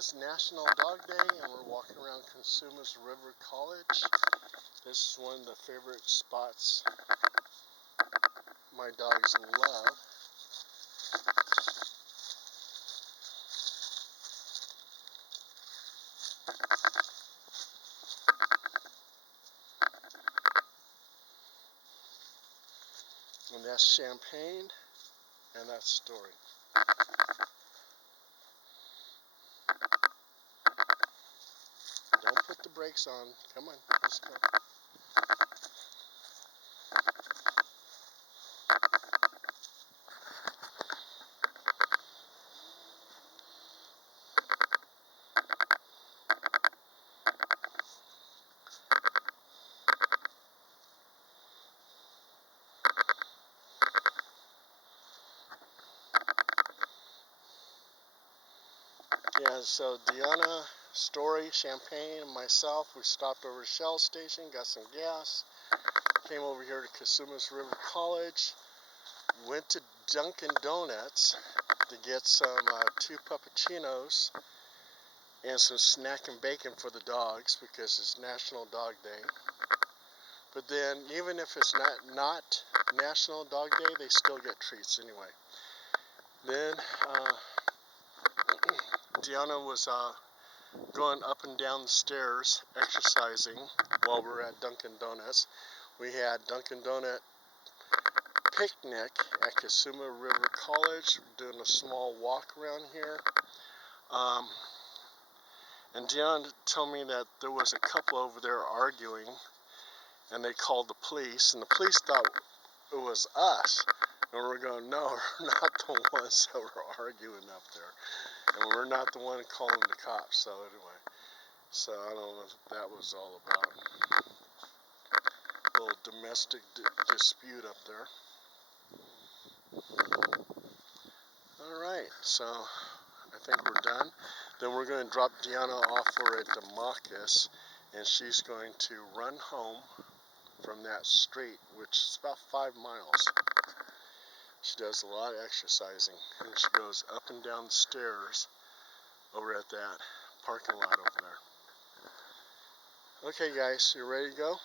is National Dog Day and we're walking around Consumnes River College. This is one of the favorite spots my dogs love. And that's Champagne and that's Story. Don't put the brakes on. Come on, let's go. Yeah, so Deanna, Story, Champagne, and myself, we stopped over at Shell Station, got some gas, came over here to Consumnes River College, went to Dunkin Donuts to get some 2 pupachinos and some snackin bacon for the dogs because it's National Dog Day. But then, even if it's not National Dog Day, they still get treats anyway. Then, Deanna was going up and down the stairs exercising while we were at Dunkin Donuts. We had Dunkin Donut picnic at Consumnes River College, doing a small walk around here. And Deanna told me that there was a couple over there arguing and they called the police, and the police thought it was us. And we're going, no, we're not the ones that were arguing up there. And we're not the one calling the cops. So anyway, so I don't know what that was all about. A little domestic dispute up there. Alright, so I think we're done. Then we're going to drop Deanna off for at Damascus, and she's going to run home from that street, which is about 5 miles. She does a lot of exercising, and she goes up and down the stairs over at that parking lot over there. Okay guys, you ready to go?